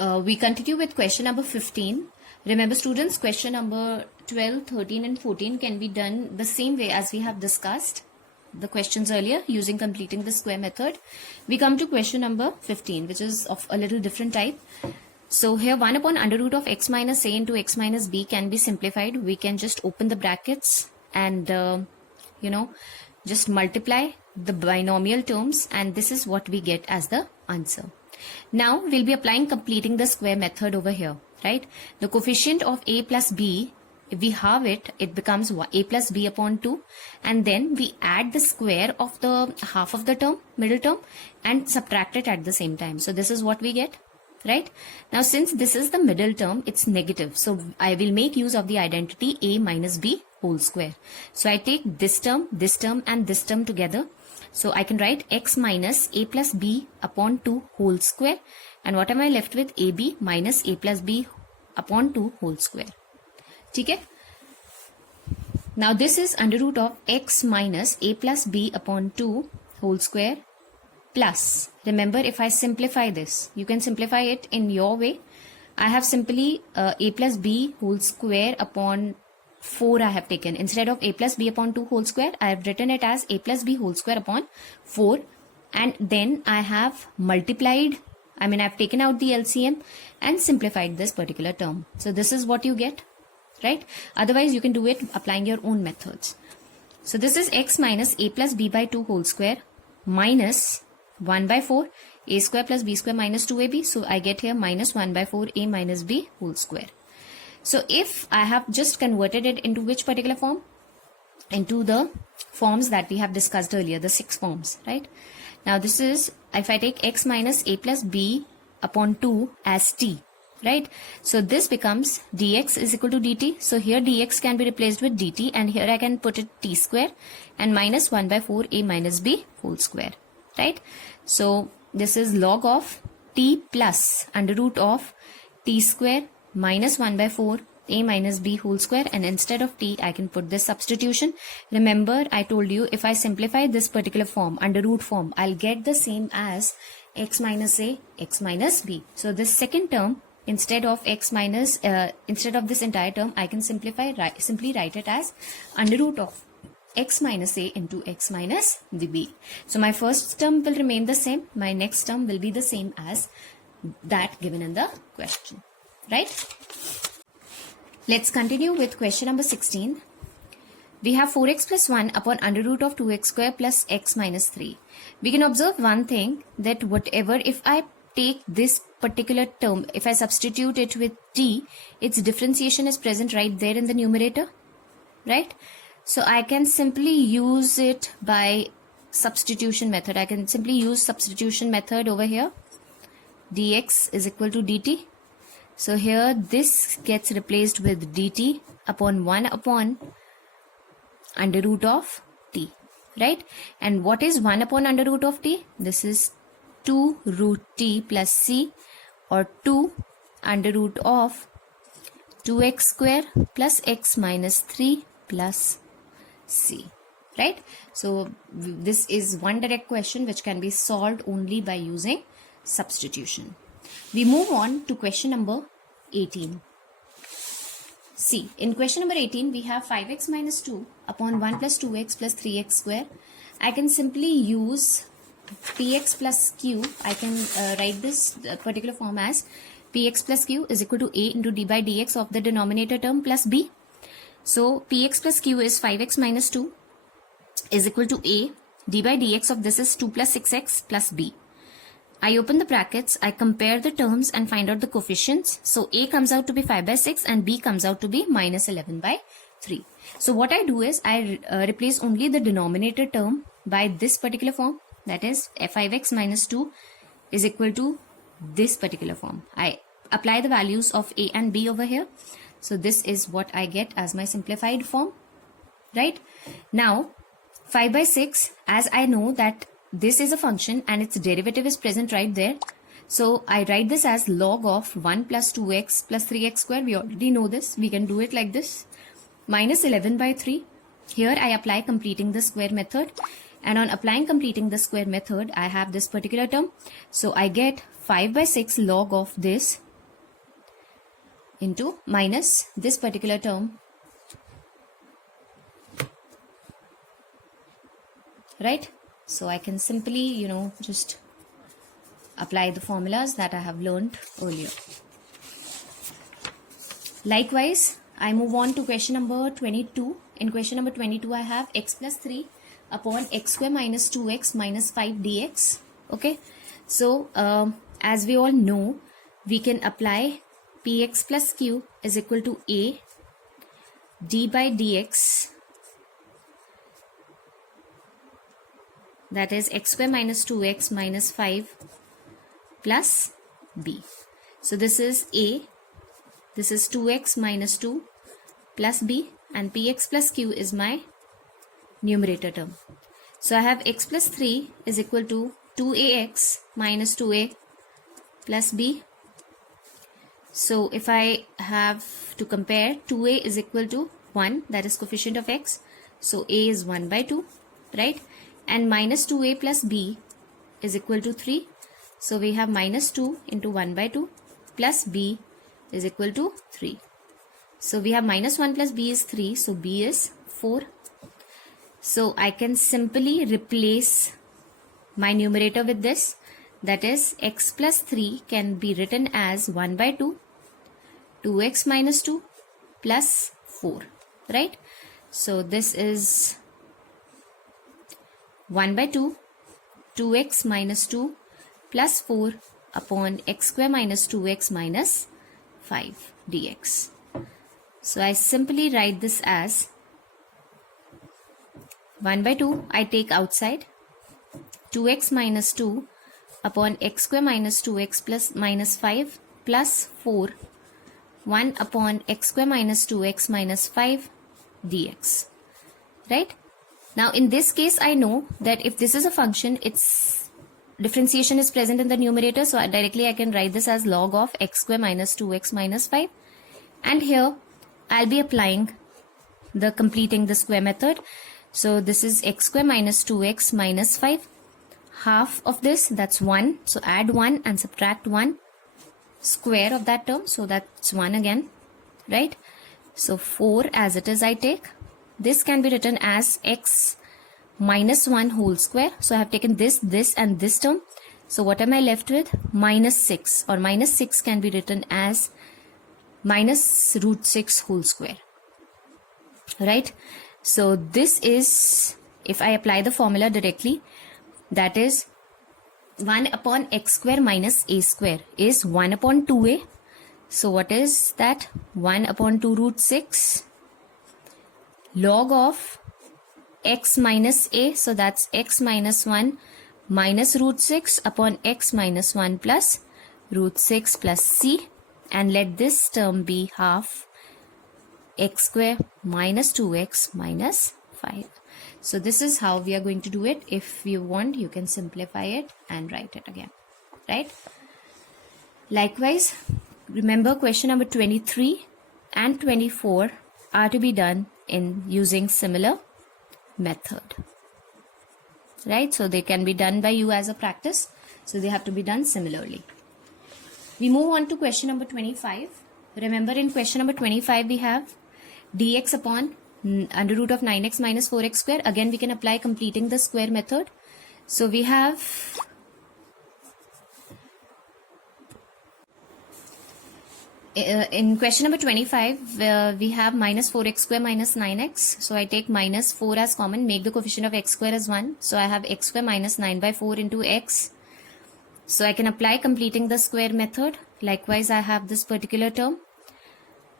We continue with question number 15. Remember students, question number 12, 13 and 14 can be done the same way as we have discussed the questions earlier using completing the square method. We come to question number 15, which is of a little different type. So here 1 upon under root of x minus a into x minus b can be simplified. We can just open the brackets and just multiply the binomial terms, and this is what we get as the answer. Now we'll be applying completing the square method over here, right? The coefficient of a plus b, if we halve it, it becomes a plus b upon 2, and then we add the square of the half of the term, middle term, and subtract it at the same time. So this is what we get, right? Now since this is the middle term, it's negative, so I will make use of the identity a minus b whole square. So I take this term and this term together. So I can write x minus a plus b upon 2 whole square, and what am I left with? ab minus a plus b upon 2 whole square. Okay? Now this is under root of x minus a plus b upon 2 whole square plus, remember, if I simplify this, you can simplify it in your way. I have simply a plus b whole square upon 4 I have taken. Instead of a plus b upon 2 whole square, I have written it as a plus b whole square upon 4, and then I have multiplied, I've taken out the LCM and simplified this particular term. So this is what you get, right? Otherwise you can do it applying your own methods. So this is x minus a plus b by 2 whole square minus 1 by 4 a square plus b square minus 2ab. So I get here minus 1 by 4 a minus b whole square. So if I have just converted it into which particular form? Into the forms that we have discussed earlier, the 6 forms, right? Now this is, if I take x minus a plus b upon 2 as t, right? So this becomes dx is equal to dt. So here dx can be replaced with dt, and here I can put it t square and minus 1 by 4 a minus b whole square, right? So this is log of t plus under root of t square minus 1 by 4 a minus b whole square, and instead of t I can put this substitution. Remember, I told you if I simplify this particular form, under root form, I'll get the same as x minus a, x minus b. So this second term, instead of x minus, instead of this entire term, I can simply write it as under root of x minus a into x minus the b. So my first term will remain the same, my next term will be the same as that given in the question. Right? Let's continue with question number 16. We have 4x plus 1 upon under root of 2x square plus x minus 3. We can observe one thing, that whatever, if I take this particular term, if I substitute it with t, its differentiation is present right there in the numerator, right? So I can simply use it by substitution method. I can simply use substitution method over here. Dx is equal to dt. So here this gets replaced with dt upon 1 upon under root of t, right? And what is 1 upon under root of t? This is 2 root t plus c, or 2 under root of 2x square plus x minus 3 plus c, right? So this is one direct question which can be solved only by using substitution. We move on to question number 18. See, in question number 18, we have 5x minus 2 upon 1 plus 2x plus 3x square. I can simply use px plus q. I can write this particular form as px plus q is equal to a into d by dx of the denominator term plus b. So px plus q is 5x minus 2 is equal to a, d by dx of this is 2 plus 6x plus b. I open the brackets, I compare the terms and find out the coefficients. So a comes out to be 5 by 6 and b comes out to be minus 11 by 3. So what I do is I replace only the denominator term by this particular form, that is 5x minus 2 is equal to this particular form. I apply the values of a and b over here. So this is what I get as my simplified form, right? Now 5 by 6, as I know that this is a function and its derivative is present right there. So I write this as log of 1 plus 2x plus 3x square. We already know this. We can do it like this. Minus 11 by 3. Here I apply completing the square method. And on applying completing the square method, I have this particular term. So I get 5 by 6 log of this into minus this particular term, right? So I can simply, just apply the formulas that I have learned earlier. Likewise, I move on to question number 22. In question number 22, I have x plus 3 upon x square minus 2x minus 5 dx. Okay, so as we all know, we can apply px plus q is equal to a d by dx, that is x square minus 2x minus 5 plus b. So this is a, this is 2x minus 2 plus b, and px plus q is my numerator term. So I have x plus 3 is equal to 2ax minus 2a plus b. So if I have to compare, 2a is equal to 1, that is coefficient of x. So a is 1 by 2, right? And minus 2a plus b is equal to 3. So we have minus 2 into 1 by 2 plus b is equal to 3. So we have minus 1 plus b is 3. So b is 4. So I can simply replace my numerator with this. That is, x plus 3 can be written as 1 by 2, 2x minus 2 plus 4, right? So this is 1 by 2, 2x minus 2 plus 4 upon x square minus 2x minus 5 dx. So I simply write this as 1 by 2, I take outside, 2x minus 2 upon x square minus 2x plus minus 5 plus 4, 1 upon x square minus 2x minus 5 dx, right? Now in this case, I know that if this is a function, its differentiation is present in the numerator, so directly I can write this as log of x square minus 2x minus 5, and here I'll be applying the completing the square method. So this is x square minus 2x minus 5. Half of this, that's 1. So add 1 and subtract 1 square of that term. So that's 1 again, right? So 4 as it is I take. This can be written as x minus 1 whole square. So I have taken this, this and this term. So what am I left with? Minus 6, or minus 6 can be written as minus root 6 whole square, right? So this is, if I apply the formula directly, that is 1 upon x square minus a square is 1 upon 2a. So what is that? 1 upon 2 root 6 log of x minus a. So that's x minus 1 minus root 6 upon x minus 1 plus root 6 plus c. And let this term be half x square minus 2x minus 5. So this is how we are going to do it. If you want, you can simplify it and write it again, right? Likewise, remember question number 23 and 24 are to be done in using similar method, right? So they can be done by you as a practice. So they have to be done similarly. We move on to question number 25. Remember, in question number 25, we have dx upon under root of 9x minus 4x square. Again, we can apply completing the square method. So we have in question number 25, we have minus 4x square minus 9x. So I take minus 4 as common, make the coefficient of x square as 1. So I have x square minus 9 by 4 into x. So I can apply completing the square method. Likewise, I have this particular term.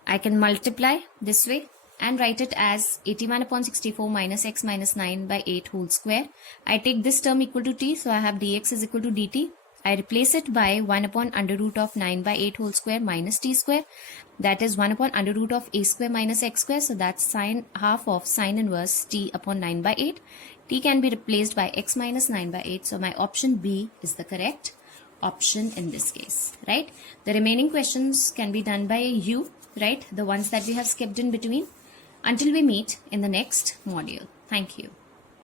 I can multiply this way and write it as 81 upon 64 minus x minus 9 by 8 whole square. I take this term equal to t, so I have dx is equal to dt. I replace it by 1 upon under root of 9 by 8 whole square minus t square. That is 1 upon under root of a square minus x square. So that's sine half of sine inverse t upon 9 by 8. T can be replaced by x minus 9 by 8. So my option B is the correct option in this case, right? The remaining questions can be done by you, right? The ones that we have skipped in between, until we meet in the next module. Thank you.